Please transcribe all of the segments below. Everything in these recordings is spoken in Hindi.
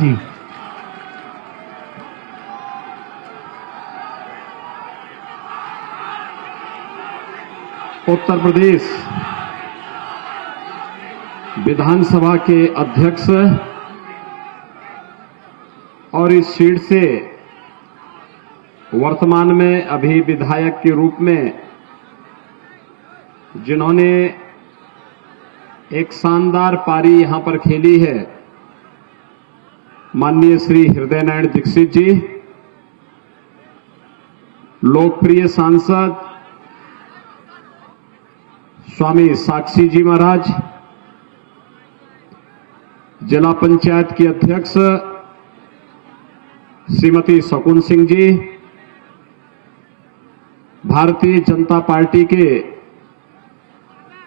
जी। उत्तर प्रदेश विधानसभा के अध्यक्ष और इस सीट से वर्तमान में अभी विधायक के रूप में जिन्होंने एक शानदार पारी यहां पर खेली है, माननीय श्री हृदय नारायण दीक्षित जी, लोकप्रिय सांसद स्वामी साक्षी जी महाराज, जिला पंचायत की अध्यक्ष श्रीमती शकुन सिंह जी, भारतीय जनता पार्टी के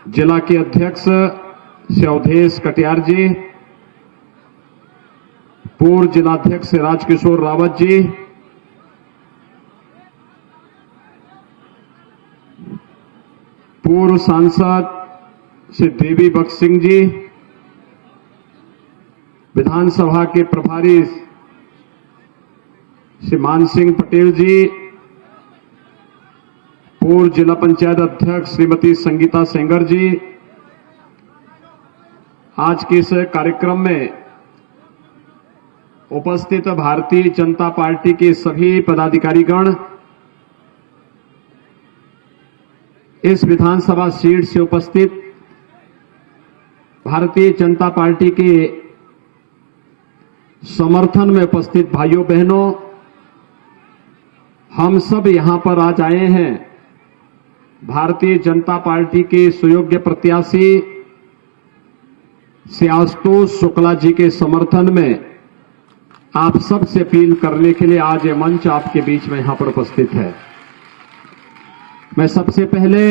जिला के अध्यक्ष श्री अवधेश कटियार जी, पूर्व जिलाध्यक्ष राजकिशोर रावत जी, पूर्व सांसद श्री देवी बख्श सिंह जी, विधानसभा के प्रभारी श्री मान सिंह पटेल जी, पूर्व जिला पंचायत अध्यक्ष श्रीमती संगीता सेंगर जी, आज के इस कार्यक्रम में उपस्थित भारतीय जनता पार्टी के सभी पदाधिकारीगण, इस विधानसभा सीट से उपस्थित भारतीय जनता पार्टी के समर्थन में उपस्थित भाइयों बहनों, हम सब यहां पर आज आए हैं भारतीय जनता पार्टी के सुयोग्य प्रत्याशी श्री आशुतोष शुक्ला जी के समर्थन में आप सब से अपील करने के लिए आज ये मंच आपके बीच में यहां पर उपस्थित है। मैं सबसे पहले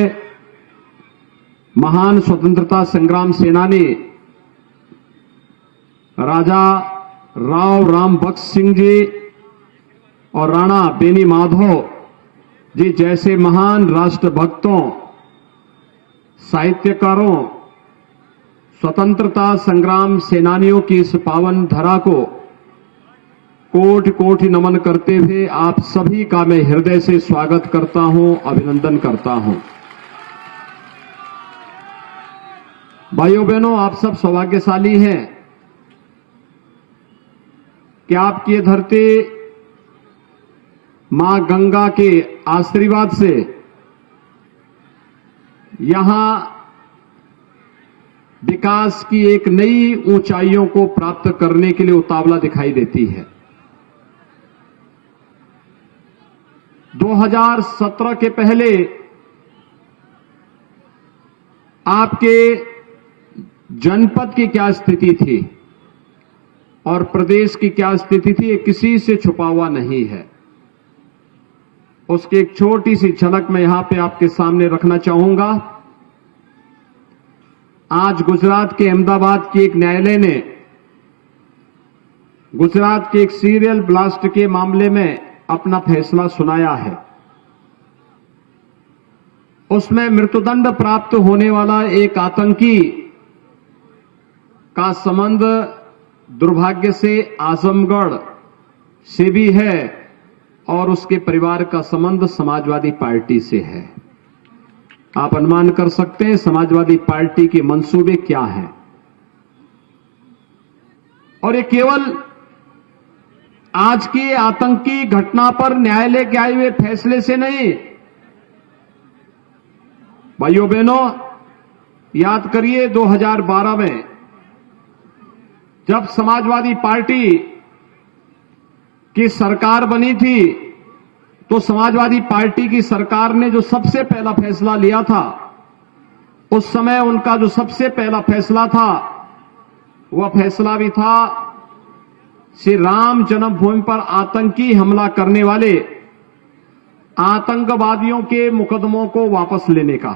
महान स्वतंत्रता संग्राम सेनानी राजा राव राम बख्श सिंह जी और राणा बेनी माधव जी जैसे महान राष्ट्रभक्तों, साहित्यकारों, स्वतंत्रता संग्राम सेनानियों की इस पावन धरा को कोटि कोटि नमन करते हुए आप सभी का मैं हृदय से स्वागत करता हूं, अभिनंदन करता हूं। भाइयों बहनों, आप सब सौभाग्यशाली हैं कि आपकी ये धरती मां गंगा के आशीर्वाद से यहां विकास की एक नई ऊंचाइयों को प्राप्त करने के लिए उतावला दिखाई देती है। 2017 के पहले आपके जनपद की क्या स्थिति थी और प्रदेश की क्या स्थिति थी, ये किसी से छुपा हुआ नहीं है। उसकी एक छोटी सी झलक मैं यहां पे आपके सामने रखना चाहूंगा। आज गुजरात के अहमदाबाद की एक न्यायालय ने गुजरात के एक सीरियल ब्लास्ट के मामले में अपना फैसला सुनाया है। उसमें मृत्युदंड प्राप्त होने वाला एक आतंकी का संबंध दुर्भाग्य से आजमगढ़ से भी है और उसके परिवार का संबंध समाजवादी पार्टी से है। आप अनुमान कर सकते हैं समाजवादी पार्टी के मंसूबे क्या हैं। और ये केवल आज की आतंकी घटना पर न्यायालय के आए हुए फैसले से नहीं, भाइयों बहनों, याद करिए 2012 में जब समाजवादी पार्टी की सरकार बनी थी तो समाजवादी पार्टी की सरकार ने जो सबसे पहला फैसला लिया था, उस समय उनका जो सबसे पहला फैसला था वह फैसला भी था श्री राम जन्मभूमि पर आतंकी हमला करने वाले आतंकवादियों के मुकदमों को वापस लेने का।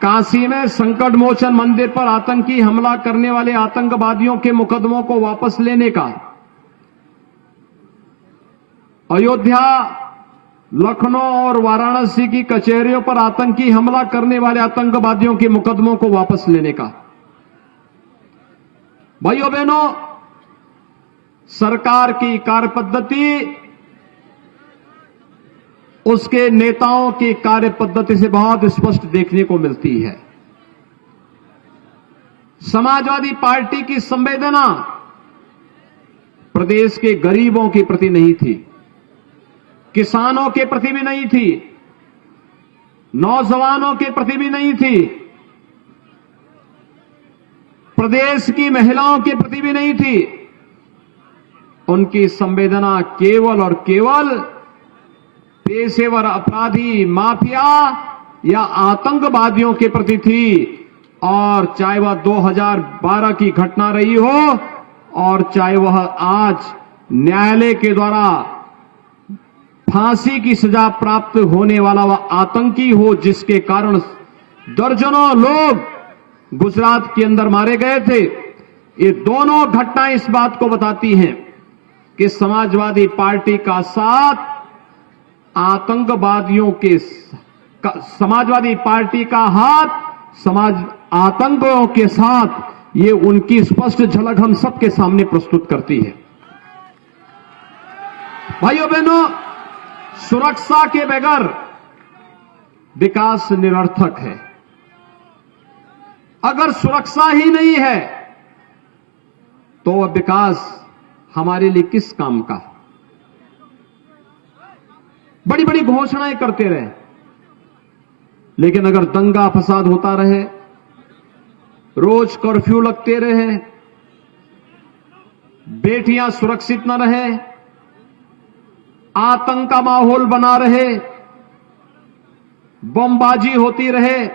काशी में संकट मोचन मंदिर पर आतंकी हमला करने वाले आतंकवादियों के मुकदमों को वापस लेने का। अयोध्या, लखनऊ और वाराणसी की कचहरियों पर आतंकी हमला करने वाले आतंकवादियों के मुकदमों को वापस लेने का। भाइयों बहनों, सरकार की कार्यपद्धति उसके नेताओं की कार्यपद्धति से बहुत स्पष्ट देखने को मिलती है। समाजवादी पार्टी की संवेदना प्रदेश के गरीबों के प्रति नहीं थी, किसानों के प्रति भी नहीं थी, नौजवानों के प्रति भी नहीं थी, प्रदेश की महिलाओं के प्रति भी नहीं थी। उनकी संवेदना केवल और केवल पेशेवर अपराधी, माफिया या आतंकवादियों के प्रति थी। और चाहे वह 2012 की घटना रही हो और चाहे वह आज न्यायालय के द्वारा फांसी की सजा प्राप्त होने वाला वह आतंकी हो, जिसके कारण दर्जनों लोग गुजरात के अंदर मारे गए थे। ये दोनों घटनाएं इस बात को बताती हैं कि समाजवादी पार्टी का साथ आतंकवादियों के, समाजवादी पार्टी का हाथ आतंकियों के साथ, ये उनकी स्पष्ट झलक हम सबके सामने प्रस्तुत करती है। भाइयों बहनों, सुरक्षा के बगैर विकास निरर्थक है। अगर सुरक्षा ही नहीं है तो वह विकास हमारे लिए किस काम का? बड़ी बड़ी घोषणाएं करते रहे, लेकिन अगर दंगा फसाद होता रहे, रोज कर्फ्यू लगते रहे, बेटियां सुरक्षित न रहे, आतंक का माहौल बना रहे, बमबाजी होती रहे,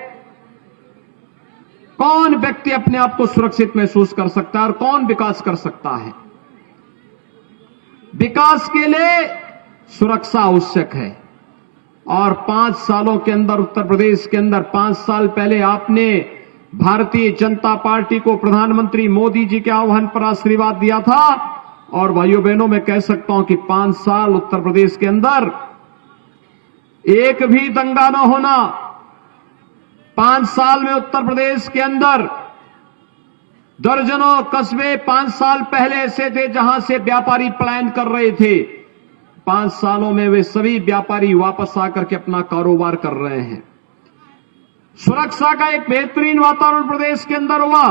कौन व्यक्ति अपने आप को सुरक्षित महसूस कर सकता है और कौन विकास कर सकता है? विकास के लिए सुरक्षा आवश्यक है। और 5 सालों के अंदर उत्तर प्रदेश के अंदर 5 साल पहले आपने भारतीय जनता पार्टी को प्रधानमंत्री मोदी जी के आह्वान पर आशीर्वाद दिया था। और भाइयों बहनों, मैं कह सकता हूं कि 5 साल उत्तर प्रदेश के अंदर एक भी दंगा न होना। 5 साल में उत्तर प्रदेश के अंदर दर्जनों कस्बे 5 साल पहले ऐसे थे जहां से व्यापारी पलायन कर रहे थे। 5 सालों में वे सभी व्यापारी वापस आकर के अपना कारोबार कर रहे हैं। सुरक्षा का एक बेहतरीन वातावरण प्रदेश के अंदर हुआ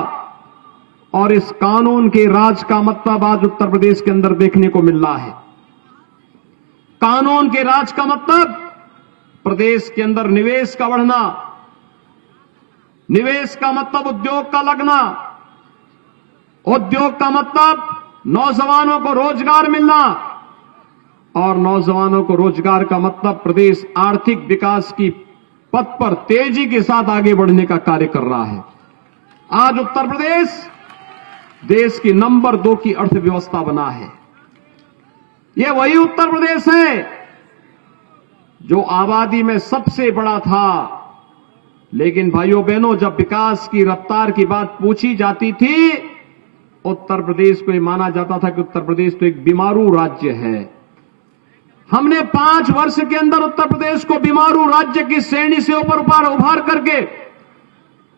और इस कानून के राज का मतलब आज उत्तर प्रदेश के अंदर देखने को मिल रहा है। कानून के राज का मतलब प्रदेश के अंदर निवेश का बढ़ना, निवेश का मतलब उद्योग का लगना, उद्योग का मतलब नौजवानों को रोजगार मिलना, और नौजवानों को रोजगार का मतलब प्रदेश आर्थिक विकास की पथ पर तेजी के साथ आगे बढ़ने का कार्य कर रहा है। आज उत्तर प्रदेश देश की नंबर 2 की अर्थव्यवस्था बना है। यह वही उत्तर प्रदेश है जो आबादी में सबसे बड़ा था, लेकिन भाइयों बहनों, जब विकास की रफ्तार की बात पूछी जाती थी, उत्तर प्रदेश को यह माना जाता था कि उत्तर प्रदेश तो एक बीमारू राज्य है। हमने 5 वर्ष के अंदर उत्तर प्रदेश को बीमारू राज्य की श्रेणी से ऊपर उभार करके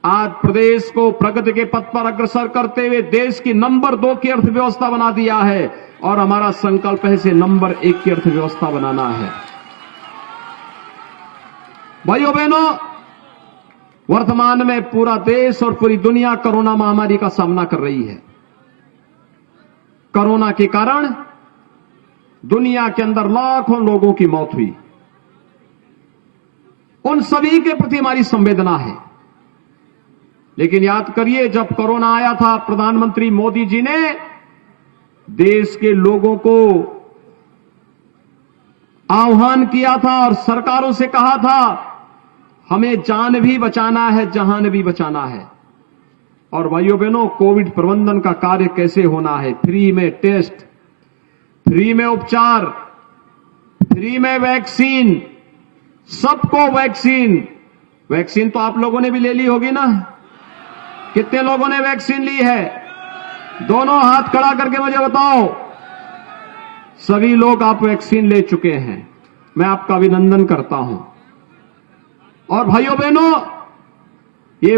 आज प्रदेश को प्रगति के पथ पर अग्रसर करते हुए देश की नंबर 2 की अर्थव्यवस्था बना दिया है। और हमारा संकल्प है इसे नंबर 1 की अर्थव्यवस्था बनाना है। भाइयों बहनों, वर्तमान में पूरा देश और पूरी दुनिया कोरोना महामारी का सामना कर रही है। कोरोना के कारण दुनिया के अंदर लाखों लोगों की मौत हुई। उन सभी के प्रति हमारी संवेदना है। लेकिन याद करिए, जब कोरोना आया था, प्रधानमंत्री मोदी जी ने देश के लोगों को आह्वान किया था और सरकारों से कहा था, हमें जान भी बचाना है, जहान भी बचाना है। और भाइयों बहनों, कोविड प्रबंधन का कार्य कैसे होना है? फ्री में टेस्ट, फ्री में उपचार, फ्री में वैक्सीन, सबको वैक्सीन तो आप लोगों ने भी ले ली होगी ना? कितने लोगों ने वैक्सीन ली है? दोनों हाथ खड़ा करके मुझे बताओ। सभी लोग आप वैक्सीन ले चुके हैं, मैं आपका अभिनंदन करता हूं। और भाइयों बहनों, ये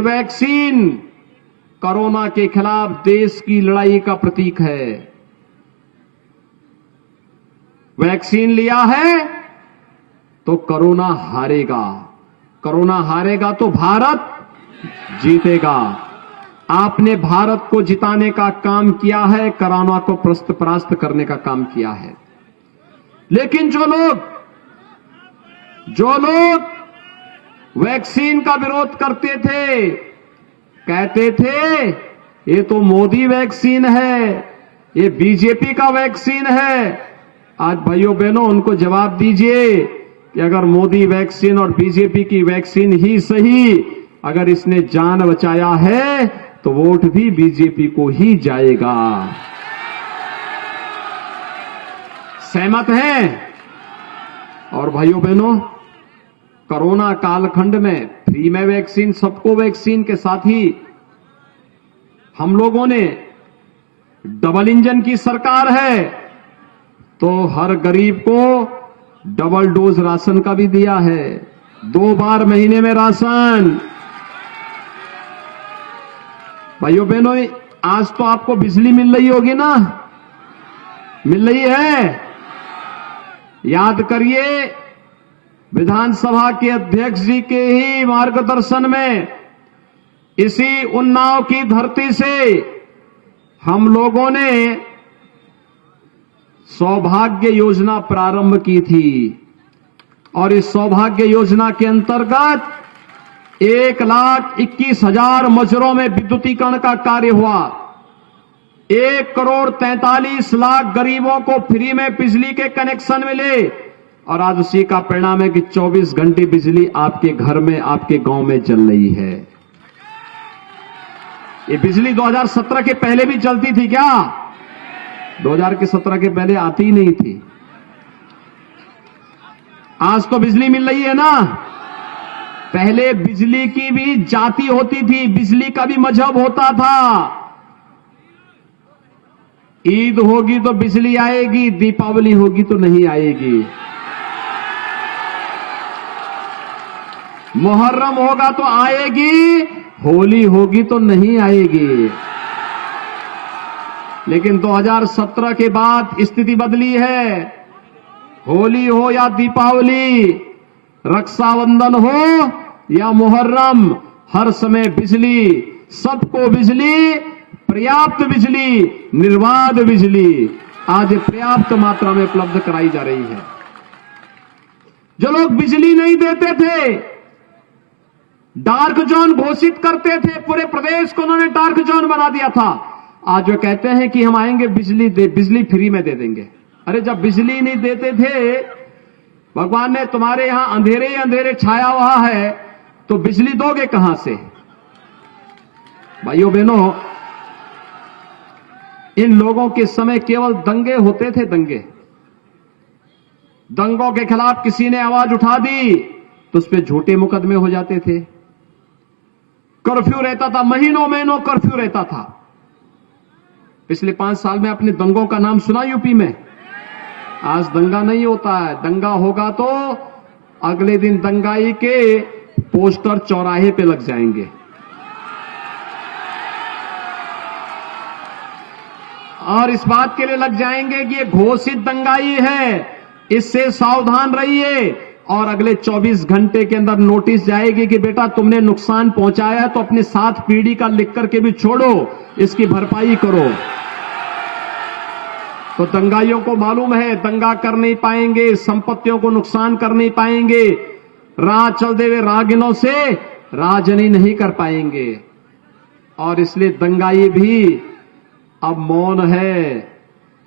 वैक्सीन लिया है तो कोरोना हारेगा, कोरोना हारेगा तो भारत जीतेगा। आपने भारत को जिताने का काम किया है, कोरोना को परास्त करने का काम किया है। लेकिन जो लोग वैक्सीन का विरोध करते थे, कहते थे ये तो मोदी वैक्सीन है, ये बीजेपी का वैक्सीन है। आज भाइयों बहनों उनको जवाब दीजिए कि अगर मोदी वैक्सीन और बीजेपी की वैक्सीन ही सही, अगर इसने जान बचाया है तो वोट भी बीजेपी को ही जाएगा। सहमत हैं? और भाइयों बहनों, कोरोना कालखंड में फ्री में वैक्सीन, सबको वैक्सीन के साथ ही हम लोगों ने डबल इंजन की सरकार है तो हर गरीब को डबल डोज राशन का भी दिया है, 2 बार महीने में राशन। भाइयों बहनों, आज तो आपको बिजली मिल रही होगी ना, मिल रही है? याद करिए, विधानसभा के अध्यक्ष जी के ही मार्गदर्शन में इसी उन्नाव की धरती से हम लोगों ने सौभाग्य योजना प्रारंभ की थी और इस सौभाग्य योजना के अंतर्गत 1,21,000 मजरों में विद्युतीकरण का कार्य हुआ। 1,43,00,000 गरीबों को फ्री में बिजली के कनेक्शन मिले और आज उसी का परिणाम है कि 24 घंटे बिजली आपके घर में, आपके गांव में चल रही है। ये बिजली 2017 के पहले भी चलती थी क्या? 2017 के पहले आती ही नहीं थी। आज तो बिजली मिल रही है ना। पहले बिजली की भी जाति होती थी, बिजली का भी मजहब होता था। ईद होगी तो बिजली आएगी, दीपावली होगी तो नहीं आएगी। मुहर्रम होगा तो आएगी, होली होगी तो नहीं आएगी। लेकिन 2017 के बाद स्थिति बदली है। होली हो या दीपावली, रक्षाबंधन हो या मुहर्रम, हर समय बिजली, सबको बिजली, पर्याप्त बिजली, निर्बाध बिजली आज पर्याप्त मात्रा में उपलब्ध कराई जा रही है। जो लोग बिजली नहीं देते थे, डार्क जोन घोषित करते थे, पूरे प्रदेश को उन्होंने डार्क जोन बना दिया था। आज वो कहते हैं कि हम आएंगे बिजली फ्री में दे देंगे। अरे जब बिजली नहीं देते थे, भगवान ने तुम्हारे यहां अंधेरे ही अंधेरे छाया हुआ है तो बिजली दोगे कहां से? भाइयों बहनों, इन लोगों के समय केवल दंगे होते थे, दंगों के खिलाफ किसी ने आवाज उठा दी तो उस पर झूठे मुकदमे हो जाते थे। कर्फ्यू रहता था, महीनों कर्फ्यू रहता था। पिछले 5 साल में आपने दंगों का नाम सुना यूपी में? आज दंगा नहीं होता है। दंगा होगा तो अगले दिन दंगाई के पोस्टर चौराहे पे लग जाएंगे। और इस बात के लिए लग जाएंगे कि ये घोषित दंगाई है, इससे सावधान रहिए। और अगले 24 घंटे के अंदर नोटिस जाएगी कि बेटा तुमने नुकसान पहुंचाया है तो अपने 7 पीढ़ी का लिख करके भी छोड़ो, इसकी भरपाई करो। तो दंगाइयों को मालूम है दंगा कर नहीं पाएंगे, संपत्तियों को नुकसान कर नहीं पाएंगे, राह चलते हुए राहगीरों से राजनी नहीं कर पाएंगे। और इसलिए दंगाई भी अब मौन है।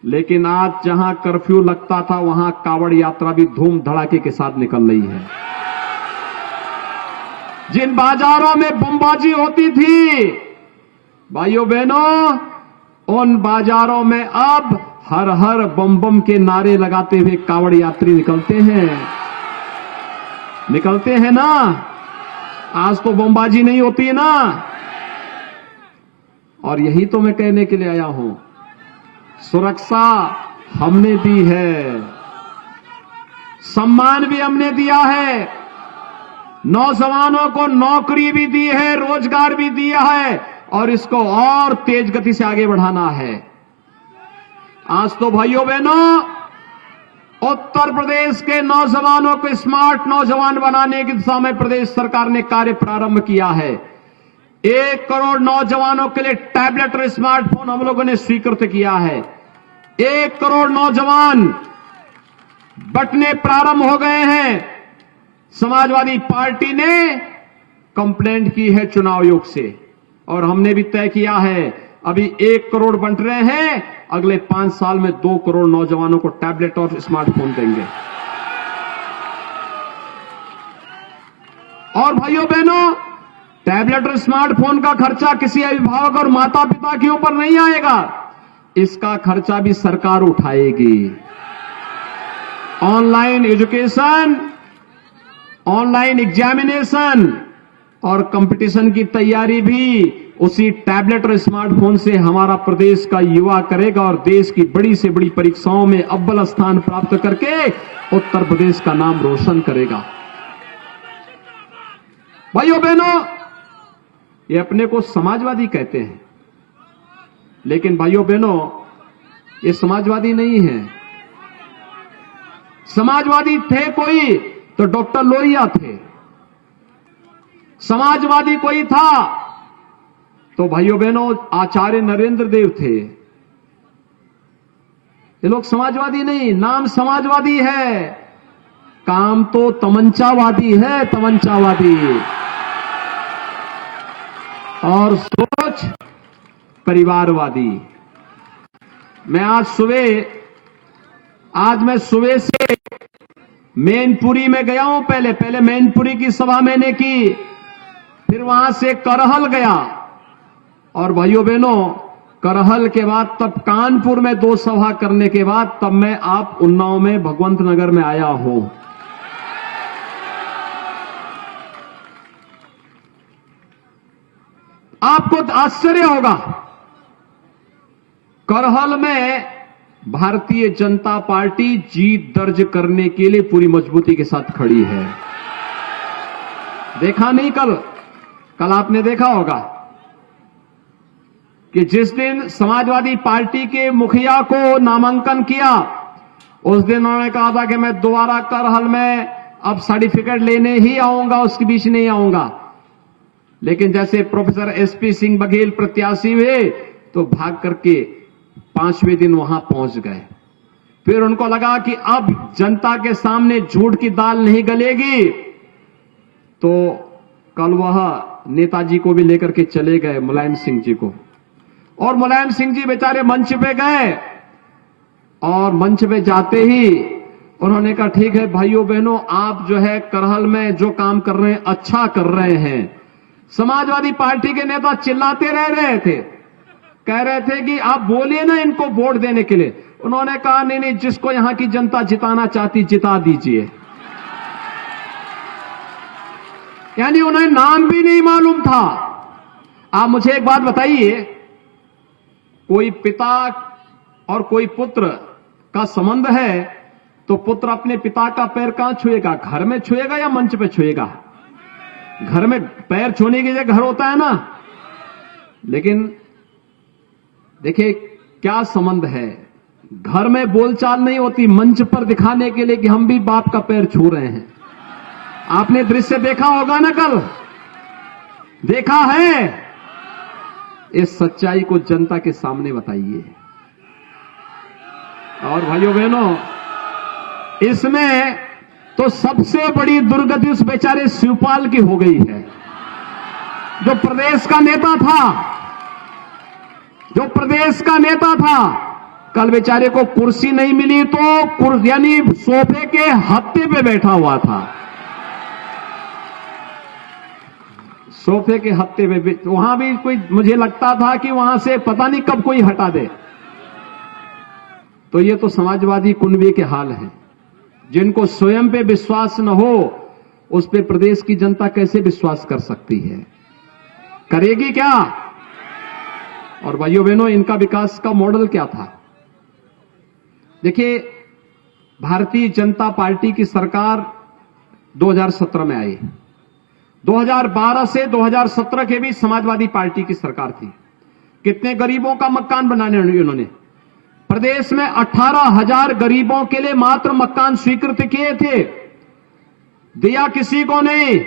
लेकिन आज जहां कर्फ्यू लगता था वहां कावड़ यात्रा भी धूम धड़ाके के साथ निकल रही है। जिन बाजारों में बमबाजी होती थी, भाइयों बहनों, उन बाजारों में अब हर हर बम बम के नारे लगाते हुए कावड़ यात्री निकलते हैं ना। आज तो बमबाजी नहीं होती है ना। और यही तो मैं कहने के लिए आया हूं, सुरक्षा हमने दी है, सम्मान भी हमने दिया है, नौजवानों को नौकरी भी दी है, रोजगार भी दिया है और इसको और तेज गति से आगे बढ़ाना है। आज तो भाइयों बहनों, उत्तर प्रदेश के नौजवानों को स्मार्ट नौजवान बनाने की दिशा में प्रदेश सरकार ने कार्य प्रारंभ किया है। 1 करोड़ नौजवानों के लिए टैबलेट और स्मार्टफोन हम लोगों ने स्वीकृत किया है। 1 करोड़ नौजवान बंटने प्रारंभ हो गए हैं। समाजवादी पार्टी ने कंप्लेंट की है चुनाव आयोग से और हमने भी तय किया है, अभी 1 करोड़ बंट रहे हैं, अगले 5 साल में 2 करोड़ नौजवानों को टैबलेट और स्मार्टफोन देंगे। और भाइयों बहनों, टैबलेट और स्मार्टफोन का खर्चा किसी अभिभावक और माता पिता के ऊपर नहीं आएगा, इसका खर्चा भी सरकार उठाएगी। ऑनलाइन एजुकेशन, ऑनलाइन एग्जामिनेशन और कंपटीशन की तैयारी भी उसी टैबलेट और स्मार्टफोन से हमारा प्रदेश का युवा करेगा और देश की बड़ी से बड़ी परीक्षाओं में अव्वल स्थान प्राप्त करके उत्तर प्रदेश का नाम रोशन करेगा। भाइयों बहनों, ये अपने को समाजवादी कहते हैं, लेकिन भाइयों बहनों ये समाजवादी नहीं है। समाजवादी थे कोई तो डॉक्टर लोहिया थे, समाजवादी कोई था तो भाइयों बहनों आचार्य नरेंद्र देव थे। ये लोग समाजवादी नहीं, नाम समाजवादी है, काम तो तमंचावादी है, तमंचावादी, और सोच परिवारवादी। मैं सुबह से मैनपुरी में गया हूं। पहले मैनपुरी की सभा मैंने की, फिर वहां से करहल गया और भाइयों बहनों करहल के बाद तब कानपुर में 2 सभा करने के बाद तब मैं आप उन्नाव में भगवंत नगर में आया हूं। आपको आश्चर्य होगा, करहल में भारतीय जनता पार्टी जीत दर्ज करने के लिए पूरी मजबूती के साथ खड़ी है। देखा नहीं, कल आपने देखा होगा कि जिस दिन समाजवादी पार्टी के मुखिया को नामांकन किया, उस दिन उन्होंने कहा था कि मैं दोबारा करहल में अब सर्टिफिकेट लेने ही आऊंगा, उसके बीच नहीं आऊंगा। लेकिन जैसे प्रोफेसर एसपी सिंह बघेल प्रत्याशी हुए तो भाग करके 5वें दिन वहां पहुंच गए। फिर उनको लगा कि अब जनता के सामने झूठ की दाल नहीं गलेगी, तो कल वह नेताजी को भी लेकर के चले गए, मुलायम सिंह जी को। और मुलायम सिंह जी बेचारे मंच पे गए और मंच पे जाते ही उन्होंने कहा, ठीक है भाइयों बहनों, आप जो है करहल में जो काम कर रहे हैं अच्छा कर रहे हैं। समाजवादी पार्टी के नेता चिल्लाते रह रहे थे, कह रहे थे कि आप बोलिए ना इनको वोट देने के लिए। उन्होंने कहा नहीं नहीं, जिसको यहां की जनता जिताना चाहती जिता दीजिए। यानी उन्हें नाम भी नहीं मालूम था। आप मुझे एक बात बताइए, कोई पिता और कोई पुत्र का संबंध है तो पुत्र अपने पिता का पैर कहां छुएगा, घर में छुएगा या मंच पे छुएगा? घर में पैर छूने की जगह घर होता है ना। लेकिन देखिए क्या संबंध है, घर में बोलचाल नहीं होती, मंच पर दिखाने के लिए कि हम भी बाप का पैर छू रहे हैं। आपने दृश्य देखा होगा ना, कल देखा है। इस सच्चाई को जनता के सामने बताइए। और भाइयों बहनों, इसमें तो सबसे बड़ी दुर्गति उस बेचारे शिवपाल की हो गई है, जो प्रदेश का नेता था। कल बेचारे को कुर्सी नहीं मिली तो यानी सोफे के हत्थे पे बैठा हुआ था, सोफे के हत्थे पे। वहां भी कोई, मुझे लगता था कि वहां से पता नहीं कब कोई हटा दे। तो ये तो समाजवादी कुनबे के हाल हैं। जिनको स्वयं पे विश्वास न हो, उस पे प्रदेश की जनता कैसे विश्वास कर सकती है, करेगी क्या? और भाइयों बहनों, इनका विकास का मॉडल क्या था? देखिए, भारतीय जनता पार्टी की सरकार 2017 में आई। 2012 से 2017 के बीच समाजवादी पार्टी की सरकार थी। कितने गरीबों का मकान बनाने उन्होंने, प्रदेश में 18,000 गरीबों के लिए मात्र मकान स्वीकृत किए थे, दिया किसी को नहीं।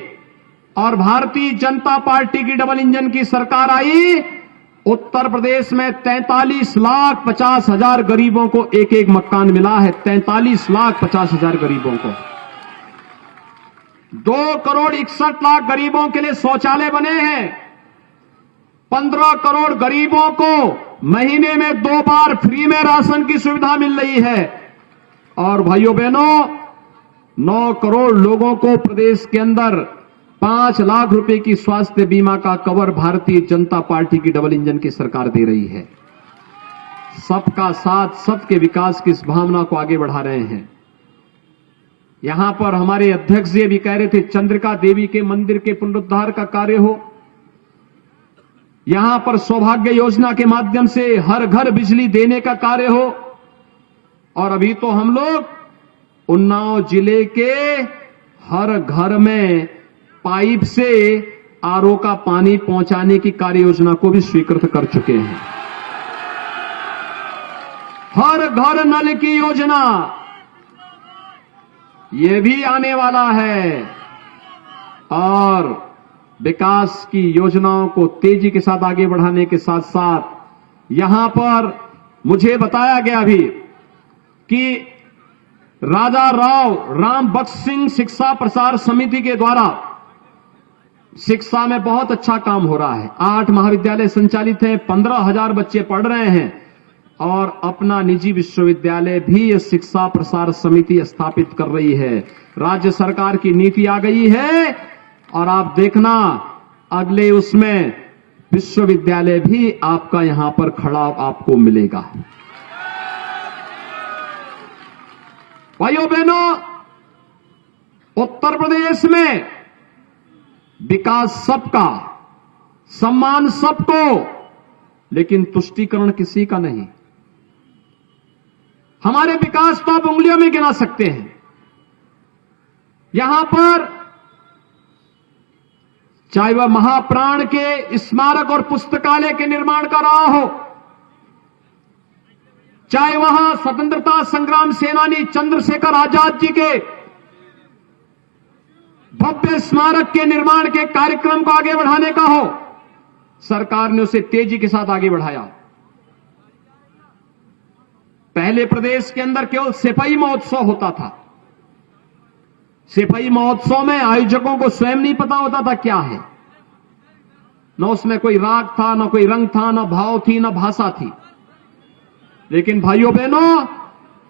और भारतीय जनता पार्टी की डबल इंजन की सरकार आई, उत्तर प्रदेश में 43,50,000 गरीबों को एक एक मकान मिला है। 43,50,000 गरीबों को। 2,61,00,000 गरीबों के लिए शौचालय बने हैं। 15 करोड़ गरीबों को महीने में 2 बार फ्री में राशन की सुविधा मिल रही है। और भाइयों बहनों, 9 करोड़ लोगों को प्रदेश के अंदर 5 लाख रुपए की स्वास्थ्य बीमा का कवर भारतीय जनता पार्टी की डबल इंजन की सरकार दे रही है। सबका साथ, सबके विकास की इस भावना को आगे बढ़ा रहे हैं। यहां पर हमारे अध्यक्ष जी भी कह रहे थे, चंद्रिका देवी के मंदिर के पुनरुद्धार का कार्य हो, यहां पर सौभाग्य योजना के माध्यम से हर घर बिजली देने का कार्य हो, और अभी तो हम लोग उन्नाव जिले के हर घर में पाइप से आरओ का पानी पहुंचाने की कार्य योजना को भी स्वीकृत कर चुके हैं। हर घर नल की योजना ये भी आने वाला है। और विकास की योजनाओं को तेजी के साथ आगे बढ़ाने के साथ साथ यहां पर मुझे बताया गया भी कि राजा राम बख्श सिंह शिक्षा प्रसार समिति के द्वारा शिक्षा में बहुत अच्छा काम हो रहा है। 8 महाविद्यालय संचालित हैं, 15,000 बच्चे पढ़ रहे हैं, और अपना निजी विश्वविद्यालय भी ये शिक्षा प्रसार समिति स्थापित कर रही है। राज्य सरकार की नीति आ गई है, और आप देखना अगले उसमें विश्वविद्यालय भी आपका यहां पर खड़ा आपको मिलेगा। भाइयों बहनों, उत्तर प्रदेश में विकास सबका, सम्मान सबको, लेकिन तुष्टीकरण किसी का नहीं। हमारे विकास तो आप उंगलियों में गिना सकते हैं। यहां पर चाहे वह महाप्राण के स्मारक और पुस्तकालय के निर्माण का रहा हो, चाहे वहां स्वतंत्रता संग्राम सेनानी चंद्रशेखर आजाद जी के भव्य स्मारक के निर्माण के कार्यक्रम को आगे बढ़ाने का हो, सरकार ने उसे तेजी के साथ आगे बढ़ाया। पहले प्रदेश के अंदर केवल सिपाही महोत्सव होता था। सिपाही महोत्सव में आयोजकों को स्वयं नहीं पता होता था क्या है, न उसमें कोई राग था, न कोई रंग था, न भाव थी, न भाषा थी। लेकिन भाइयों बहनों,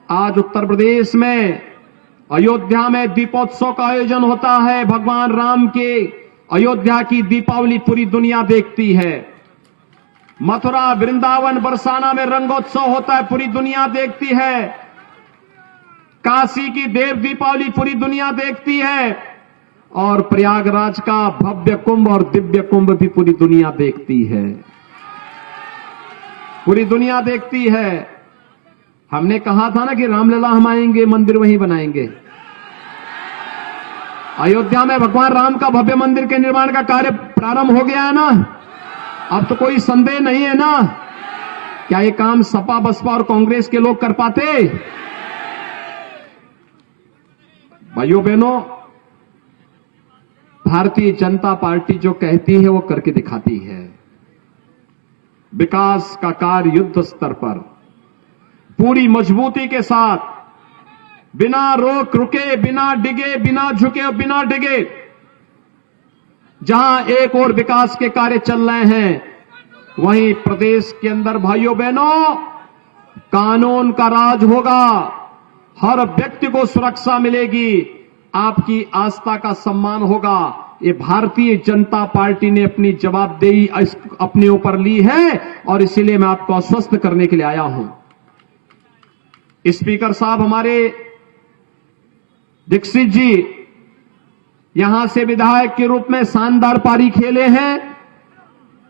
आज उत्तर प्रदेश में अयोध्या में दीपोत्सव का आयोजन होता है। भगवान राम के अयोध्या की दीपावली पूरी दुनिया देखती है। मथुरा, वृंदावन, बरसाना में रंगोत्सव होता है, पूरी दुनिया देखती है। काशी की देव दीपावली पूरी दुनिया देखती है, और प्रयागराज का भव्य कुंभ और दिव्य कुंभ भी पूरी दुनिया देखती है। पूरी दुनिया देखती है। हमने कहा था ना कि रामलला हम आएंगे, मंदिर वहीं बनाएंगे। अयोध्या में भगवान राम का भव्य मंदिर के निर्माण का कार्य प्रारंभ हो गया है ना। अब तो कोई संदेह नहीं है ना। क्या ये काम सपा, बसपा और कांग्रेस के लोग कर पाते? भाइयों बहनों, भारतीय जनता पार्टी जो कहती है वो करके दिखाती है। विकास का कार्य युद्ध स्तर पर पूरी मजबूती के साथ, बिना रोक रुके, बिना डिगे, बिना झुके और बिना डिगे, जहां एक और विकास के कार्य चल रहे हैं, वहीं प्रदेश के अंदर भाइयों बहनों कानून का राज होगा। हर व्यक्ति को सुरक्षा मिलेगी, आपकी आस्था का सम्मान होगा। ये भारतीय जनता पार्टी ने अपनी जवाबदेही अपने ऊपर ली है, और इसीलिए मैं आपको आश्वस्त करने के लिए आया हूं। स्पीकर साहब हमारे दीक्षित जी यहां से विधायक के रूप में शानदार पारी खेले हैं।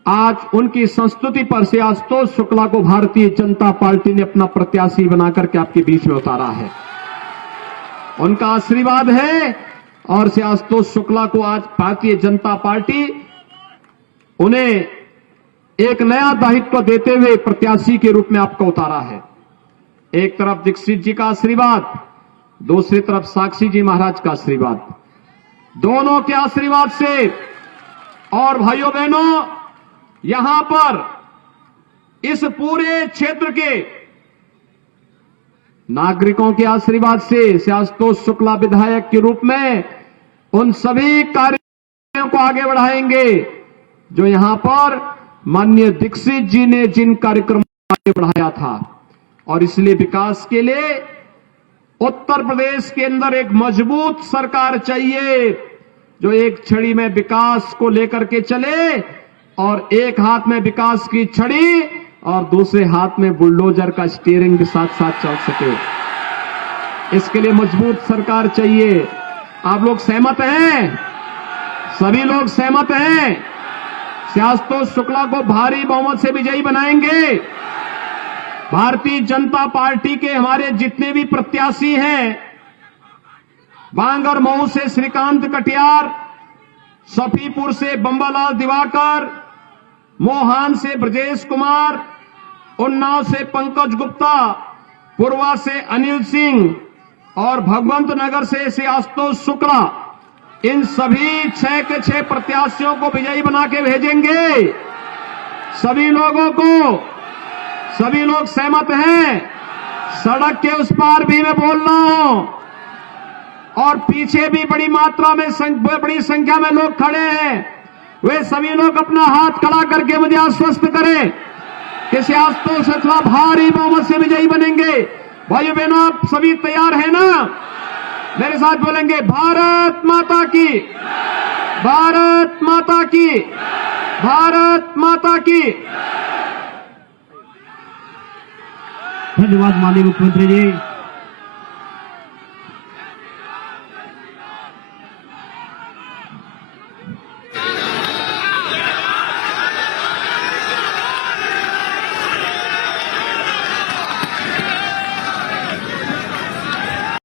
आज उनकी संस्तुति पर से आशुतोष शुक्ला को भारतीय जनता पार्टी ने अपना प्रत्याशी बनाकर के आपके बीच में उतारा है। उनका आशीर्वाद है, और से आशुतोष शुक्ला को आज भारतीय जनता पार्टी उन्हें एक नया दायित्व देते हुए प्रत्याशी के रूप में आपको उतारा है। एक तरफ दीक्षित जी का आशीर्वाद, दूसरी तरफ साक्षी जी महाराज का आशीर्वाद, दोनों के आशीर्वाद से और भाइयों बहनों यहां पर इस पूरे क्षेत्र के नागरिकों के आशीर्वाद से श्यास्तोष शुक्ला विधायक के रूप में उन सभी कार्यों को आगे बढ़ाएंगे जो यहां पर माननीय दीक्षित जी ने जिन कार्यक्रमों को आगे बढ़ाया था। और इसलिए विकास के लिए उत्तर प्रदेश के अंदर एक मजबूत सरकार चाहिए जो एक छड़ी में विकास को लेकर के चले और एक हाथ में विकास की छड़ी और दूसरे हाथ में बुलडोजर का स्टीयरिंग भी साथ साथ चल सके। इसके लिए मजबूत सरकार चाहिए। आप लोग सहमत हैं? सभी लोग सहमत हैं? श्यास्तोष शुक्ला को भारी बहुमत से विजयी बनाएंगे। भारतीय जनता पार्टी के हमारे जितने भी प्रत्याशी हैं, बांग और मऊ से श्रीकांत कटियार, सफीपुर से बंबालाल दिवाकर, मोहान से ब्रजेश कुमार, उन्नाव से पंकज गुप्ता, पुरवा से अनिल सिंह और भगवंत नगर से श्यास्तोष शुक्ला, इन सभी 6 के 6 प्रत्याशियों को विजयी बना के भेजेंगे। सभी लोगों को, सभी लोग सहमत हैं? सड़क के उस पार भी मैं बोल रहा हूं और पीछे भी बड़ी मात्रा में बड़ी संख्या में लोग खड़े हैं। वे सभी लोग अपना हाथ खड़ा करके मुझे आश्वस्त करें कि श्यास्तोष शुक्ला भारी बहुमत से विजयी बनेंगे। भाइयों बहनों, आप सभी तैयार हैं ना? मेरे साथ बोलेंगे भारत माता की, भारत माता की, भारत माता की। धन्यवाद माननीय मुख्यमंत्री जी।